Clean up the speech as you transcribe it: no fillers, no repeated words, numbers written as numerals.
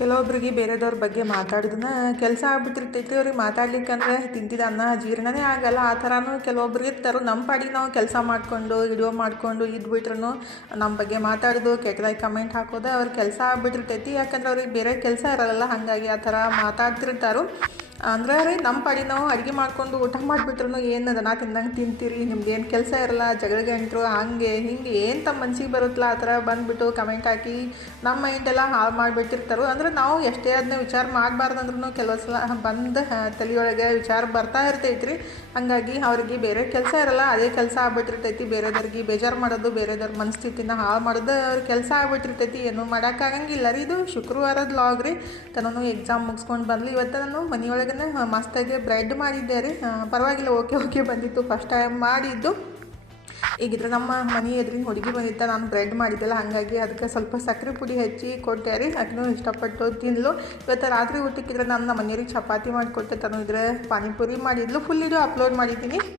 ಕೆಲವೊಬ್ರಿಗೆ ಬೇರೆದವ್ರ ಬಗ್ಗೆ ಮಾತಾಡಿದ್ನ ಕೆಲಸ ಆಗ್ಬಿಟ್ಟಿರ್ತೈತಿ. ಅವ್ರಿಗೆ ಮಾತಾಡ್ಲಿಕ್ಕಂದ್ರೆ ತಿಂತಿದ್ದ ಅನ್ನ ಜೀರ್ಣನೇ ಆಗಲ್ಲ. ಆ ಥರನೂ ಕೆಲವೊಬ್ರು ಇರ್ತಾರೆ. ನಮ್ಮ ಪಾಡಿಗೆ ನಾವು ಕೆಲಸ ಮಾಡಿಕೊಂಡು ವಿಡಿಯೋ ಮಾಡಿಕೊಂಡು ಇದ್ಬಿಟ್ರೂ ನಮ್ಮ ಬಗ್ಗೆ ಮಾತಾಡೋದು, ಕೆಟ್ಟದಾಗಿ ಕಮೆಂಟ್ ಹಾಕೋದು ಅವ್ರ ಕೆಲಸ ಆಗ್ಬಿಟ್ಟಿರ್ತೈತಿ. ಯಾಕಂದ್ರೆ ಅವ್ರಿಗೆ ಬೇರೆ ಕೆಲಸ ಇರಲ್ಲ, ಹಾಗಾಗಿ ಆ ಥರ ಮಾತಾಡ್ತಿರ್ತಾರೆ. ಅಂದ್ರೆ ರೀ ನಮ್ಮ ಪಾಡಿ ನಾವು ಅಡುಗೆ ಮಾಡ್ಕೊಂಡು ಊಟ ಮಾಡಿಬಿಟ್ರು ಏನು ದನ ತಿಂದಂಗೆ ತಿಂತೀರಿ, ನಿಮ್ದೇನು ಕೆಲಸ ಇರಲ್ಲ, ಜಗಳ ಗಂಟರು ಹಂಗೆ ಹಿಂಗೆ ಏನು ತಮ್ಮ ಮನ್ಸಿಗೆ ಬರುತ್ತಲ್ಲ ಆ ಥರ ಬಂದುಬಿಟ್ಟು ಕಮೆಂಟ್ ಹಾಕಿ ನಮ್ಮ ಮೈಂಡೆಲ್ಲ ಹಾಳು ಮಾಡಿಬಿಟ್ಟಿರ್ತಾರೆ. ಅಂದ್ರೆ ನಾವು ಎಷ್ಟೇ ಅದನ್ನ ವಿಚಾರ ಮಾಡಬಾರ್ದಂದ್ರೂ ಕೆಲವು ಸಲ ಬಂದು ತಲೆಯೊಳಗೆ ವಿಚಾರ ಬರ್ತಾ ಇರ್ತೈತ್ರಿ. ಹಾಗಾಗಿ ಅವ್ರಿಗೆ ಬೇರೆ ಕೆಲಸ ಇರಲ್ಲ, ಅದೇ ಕೆಲಸ ಆಗ್ಬಿಟ್ಟಿರ್ತೈತಿ. ಬೇರೆದವ್ರಿಗೆ ಬೇಜಾರು ಮಾಡೋದು, ಬೇರೆದವ್ರ ಮನಸ್ಥಿತಿನ ಹಾಳು ಮಾಡೋದು ಅವ್ರ ಕೆಲಸ ಆಗ್ಬಿಟ್ಟಿರ್ತೈತಿ. ಏನೂ ಮಾಡೋಕ್ಕಾಗಂಗಿಲ್ಲ ರೀ. ಇದು ಶುಕ್ರವಾರದ ಲಾಗ್ ರೀ. ತನೂ ಎಕ್ಸಾಮ್ ಮುಗಿಸ್ಕೊಂಡು ಬಂದ್ಲಿ. ಇವತ್ತು ನಾನು ಮನೆಯೊಳಗೆ ಮಸ್ತಾಗಿ ಬ್ರೆಡ್ ಮಾಡಿದ್ದೆ ರೀ. ಪರವಾಗಿಲ್ಲ, ಓಕೆ ಬಂದಿತ್ತು. ಫಸ್ಟ್ ಟೈಮ್ ಮಾಡಿದ್ದು. ಈಗಿದ್ರೆ ನಮ್ಮ ಮನೆ ಎದುರಿನ ಹುಡುಗಿ ಬಂದಿತ್ತ, ನಾನು ಬ್ರೆಡ್ ಮಾಡಿದ್ದೆಲ್ಲ, ಹಾಗಾಗಿ ಅದಕ್ಕೆ ಸ್ವಲ್ಪ ಸಕ್ಕರೆ ಪುಡಿ ಹಚ್ಚಿ ಕೊಟ್ಟೆ ರೀ. ಅದನ್ನು ಇಷ್ಟಪಟ್ಟು ತಿಂದ್ಲು. ಇವತ್ತು ರಾತ್ರಿ ಊಟಕ್ಕಿದ್ರೆ ನನ್ನ ಮನೆಯವ್ರಿಗೆ ಚಪಾತಿ ಮಾಡಿಕೊಟ್ಟೆ, ತನೂ ಇದ್ರೆ ಪಾನಿಪುರಿ ಮಾಡಿದ್ಲು. ಫುಲ್ ವಿಡಿಯೋ ಅಪ್ಲೋಡ್ ಮಾಡಿದ್ದೀನಿ.